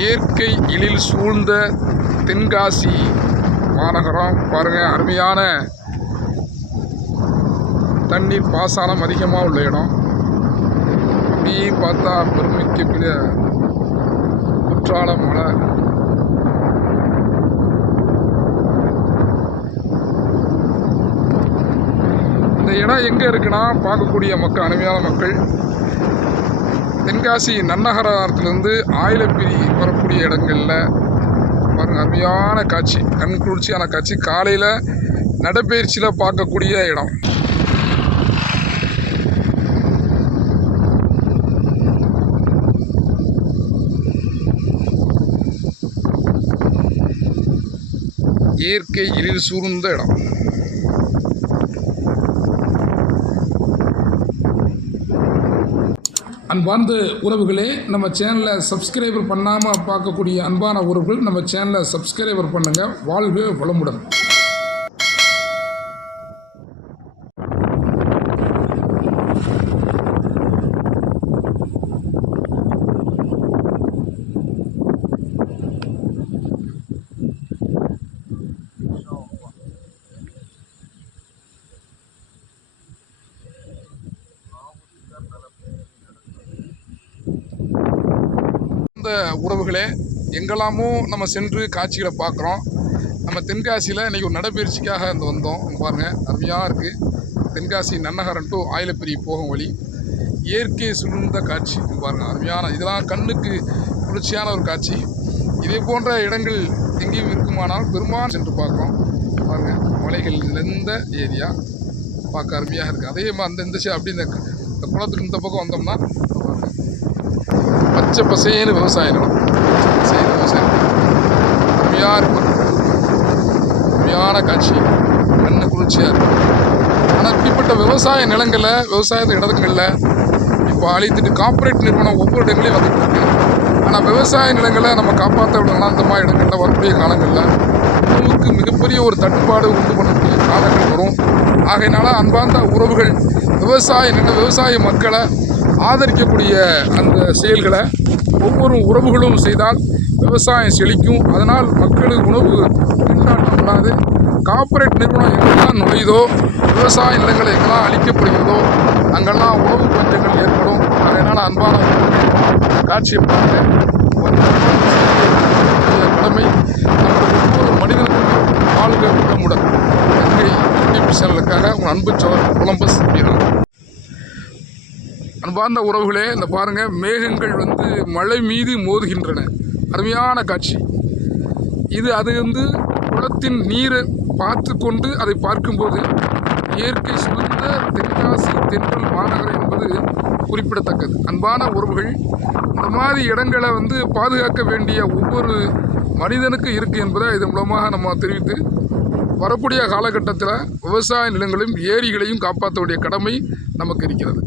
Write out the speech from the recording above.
இயற்கை எழில் சூழ்ந்த தென்காசி மாநகரம் பாருங்கள் அருமையான தண்ணீர் பாசனம் அதிகமாக உள்ள இடம். அப்படியே பார்த்தா பெருமைக்கு பிற குற்றால மலை. இந்த இடம் எங்கே இருக்குன்னா பார்க்கக்கூடிய மக்கள் அருமையான மக்கள். தென்காசி நன்னகரத்திலிருந்து ஆயிலப்பிரி வரக்கூடிய இடங்களில் பாருங்கள் அருமையான காட்சி. கண் குளிர்ச்சியான காட்சி. காலையில் நடைப்பயிற்சியில் பார்க்கக்கூடிய இடம். இயற்கை எழில் சூழ்ந்த இடம். அன்பார்ந்த உறவுகளே நம்ம சேனலை சப்ஸ்கிரைபர் பண்ணாமல் பார்க்கக்கூடிய அன்பான உறவுகள் நம்ம சேனலை சப்ஸ்கிரைபர் பண்ணுங்கள் வாழ்வே வளமுடன். உறவுகளே எங்கெல்லாமோ நம்ம சென்று காட்சிகளை பார்க்குறோம். நம்ம தென்காசியில் இன்றைக்கி ஒரு நடைப்பயிற்சிக்காக இருந்து வந்தோம். பாருங்கள் அருமையாக இருக்குது தென்காசி நன்னகரம் டு ஆயிலப்பிரி போகும் வழி. இயற்கை சுழ்ந்த காட்சி. பாருங்கள் அருமையான இதெல்லாம் கண்ணுக்கு குளிர்ச்சியான ஒரு காட்சி. இதே போன்ற இடங்கள் எங்கேயும் இருக்குமானால் பெரும்பாலும் சென்று பார்க்குறோம். பாருங்கள் மலைகள் நிறைந்த ஏரியா. பார்க்க அருமையாக இருக்குது அதே மாதிரி அந்த இந்த அப்படி இந்த குளத்துக்கு இந்த பக்கம் வந்தோம்னா பச்சை பசேன்னு விவசாய நிலம் விவசாயம் அருமையாக இருக்கும் அருமையான காட்சி கண்ணு குளிர்ச்சியாக இருக்கும் ஆனால் இப்படிப்பட்ட விவசாய நிலங்களில் விவசாய இடங்களில் இப்போ அழித்துட்டு கார்ப்பரேட் நிறுவனம் ஒவ்வொரு இடங்களையும் வந்துட்டு இருக்கு ஆனால் விவசாய நிலங்களை நம்ம காப்பாற்ற விடலாம் அந்த மாதிரி இடங்களில் வரக்கூடிய காலங்களில் உணவுக்கு மிகப்பெரிய ஒரு தட்டுப்பாடு உண்டு பண்ணக்கூடிய காலங்கள் வரும் ஆகையினால அன்பார்ந்த உறவுகள் விவசாய நில விவசாய மக்களை ஆதரிக்கக்கூடிய அந்த செயல்களை ஒவ்வொரு உறவுகளும் செய்தால் விவசாயம் செழிக்கும். அதனால் மக்களுக்கு உணவு திண்டாட்டம் வராது கார்ப்பரேட் நிறுவனம் எங்கெல்லாம் நுழையுதோ விவசாய நிலங்கள் எங்கெல்லாம் அழிக்கப்படுகிறதோ அங்கெல்லாம் உணவு பஞ்சங்கள் ஏற்படும். அதனால் அன்பான காட்சியை பாருங்க கடமை ஒவ்வொரு மனிதனுக்கும் வாழ்க்கை வளமுடன். நன்றி. யூடியூப் சேனலுக்காக உங்கள் அன்பு சோழர் கொலம்பஸ் வீரன் அன்பார்ந்த உறவுகளே இந்த பாருங்க மேகங்கள் வந்து மழை மீது மோதுகின்றன. அருமையான காட்சி. இது அது வந்து குளத்தின் நீரை பார்த்து கொண்டு அதை பார்க்கும்போது இயற்கை சூழ்ந்த தென்காசி தென்றல் மாநகரம் என்பது குறிப்பிடத்தக்கது. அன்பான உறவுகள் இந்த மாதிரி இடங்களை வந்து பாதுகாக்க வேண்டிய ஒவ்வொரு மனிதனுக்கு இருக்குது என்பதை இதன் மூலமாக நம்ம தெரிவித்து வரக்கூடிய காலகட்டத்தில் விவசாய நிலங்களையும் ஏரிகளையும் காப்பாற்ற வேண்டிய கடமை நமக்கு இருக்கிறது.